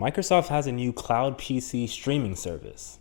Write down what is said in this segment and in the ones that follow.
Microsoft has a new CloudPC streaming service.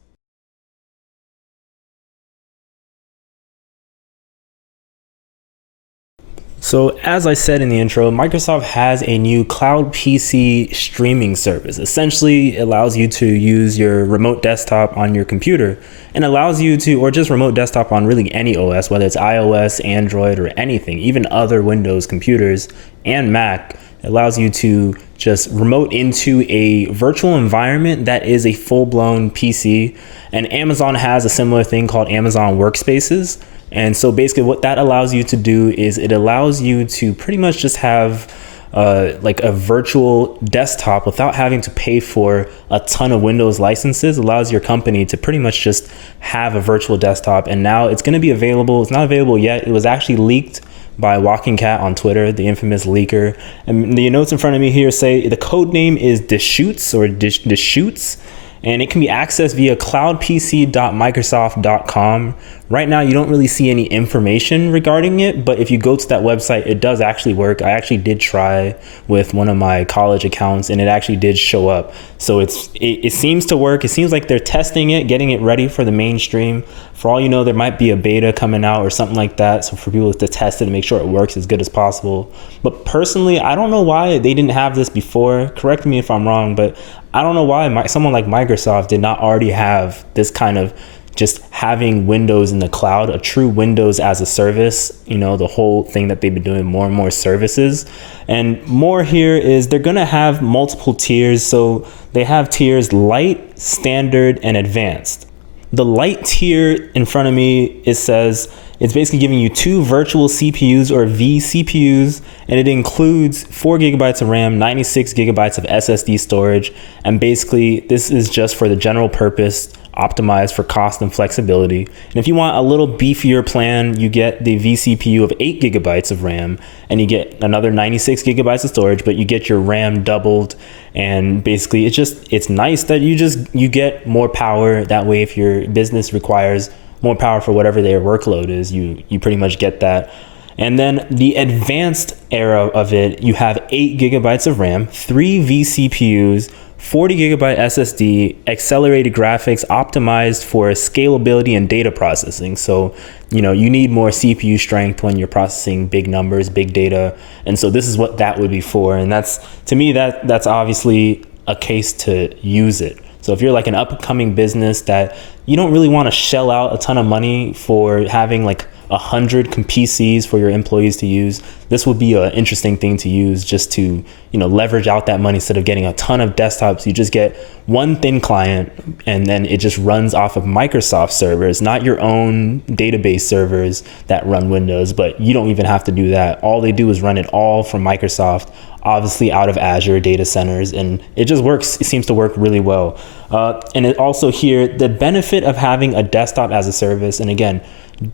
So as I said in the intro, Microsoft has a new Cloud PC streaming service. Essentially, it allows you to use your remote desktop on your computer and allows you to, or just remote desktop on really any OS, whether it's iOS, Android, or anything, even other Windows computers and Mac. It allows you to just remote into a virtual environment that is a full-blown PC. And Amazon has a similar thing called Amazon Workspaces. And so basically what that allows you to do is it allows you to pretty much just have like a virtual desktop without having to pay for a ton of Windows licenses. It allows your company to pretty much just have a virtual desktop. And now it's going to be available. It's not available yet. It was actually leaked by Walking Cat on Twitter, the infamous leaker. And the notes in front of me here say the code name is Deschutes or Deschutes. And it can be accessed via cloudpc.microsoft.com. Right now, you don't really see any information regarding it, but if you go to that website, it does actually work. I actually did try with one of my college accounts and it actually did show up. So it seems to work. It seems like they're testing it, getting it ready for the mainstream. For all you know, there might be a beta coming out or something like that. So for people to test it and make sure it works as good as possible. But personally, I don't know why they didn't have this before. Correct me if I'm wrong, but I don't know why someone like Microsoft did not already have this kind of just having Windows in the cloud, a true Windows as a service, you know, the whole thing that they've been doing, more and more services. And more here is they're going to have multiple tiers. So they have tiers light, standard, and advanced. The light tier in front of me, it says it's basically giving you 2 virtual CPUs or vCPUs, and it includes 4 gigabytes of RAM, 96 gigabytes of SSD storage. And basically this is just for the general purpose, optimized for cost and flexibility. And if you want a little beefier plan, you get the vCPU of 8 gigabytes of RAM and you get another 96 gigabytes of storage, but you get your RAM doubled. And basically it's nice that you get more power. That way, if your business requires more power for whatever their workload is, you pretty much get that. And then the advanced era of it, you have 8 gigabytes of RAM, 3 vCPUs, 40 gigabyte SSD, accelerated graphics optimized for scalability and data processing. So, you know, you need more CPU strength when you're processing big numbers, big data. And so this is what that would be for. And that's, to me, that's obviously a case to use it. So if you're like an upcoming business that you don't really want to shell out a ton of money for having like 100 PCs for your employees to use, this would be an interesting thing to use just to, you know, leverage out that money. Instead of getting a ton of desktops, you just get one thin client and then it just runs off of Microsoft servers, not your own database servers that run Windows, but you don't even have to do that. All they do is run it all from Microsoft, obviously out of Azure data centers, and it just works. It seems to work really well. And it also here, the benefit of having a desktop as a service, and again,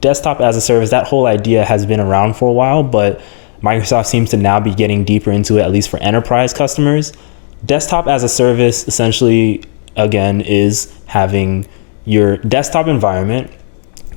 desktop as a service, that whole idea has been around for a while, but Microsoft seems to now be getting deeper into it, at least for enterprise customers. Desktop as a service essentially, again, is having your desktop environment.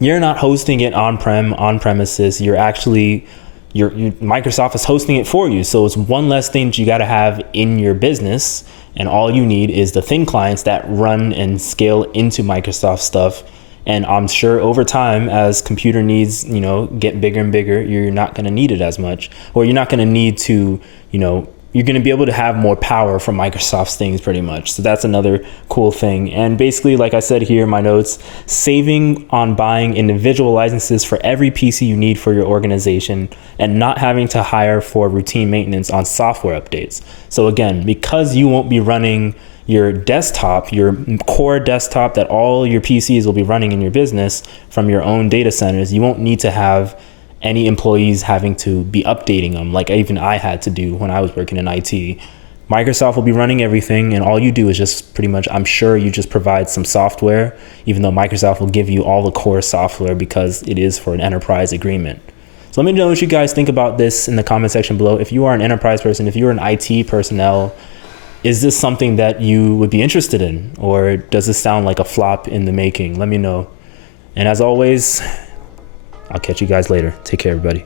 You're not hosting it on premises. You're actually, Microsoft is hosting it for you. So it's one less thing that you got to have in your business. And all you need is the thin clients that run and scale into Microsoft stuff. And I'm sure over time, as computer needs, you know, get bigger and bigger, you're not going to need it as much, or you're not going to need to, you know, you're going to be able to have more power from Microsoft's things pretty much. So that's another cool thing. And basically, like I said here in my notes, saving on buying individual licenses for every PC you need for your organization and not having to hire for routine maintenance on software updates. So again, because you won't be running your desktop, your core desktop that all your PCs will be running in your business from your own data centers, you won't need to have any employees having to be updating them like even I had to do when I was working in IT. Microsoft will be running everything, and all you do is just pretty much, I'm sure you just provide some software, even though Microsoft will give you all the core software because it is for an enterprise agreement. So let me know what you guys think about this in the comment section below. If you are an enterprise person, if you're an IT personnel, is this something that you would be interested in, or does this sound like a flop in the making? Let me know. And as always, I'll catch you guys later. Take care, everybody.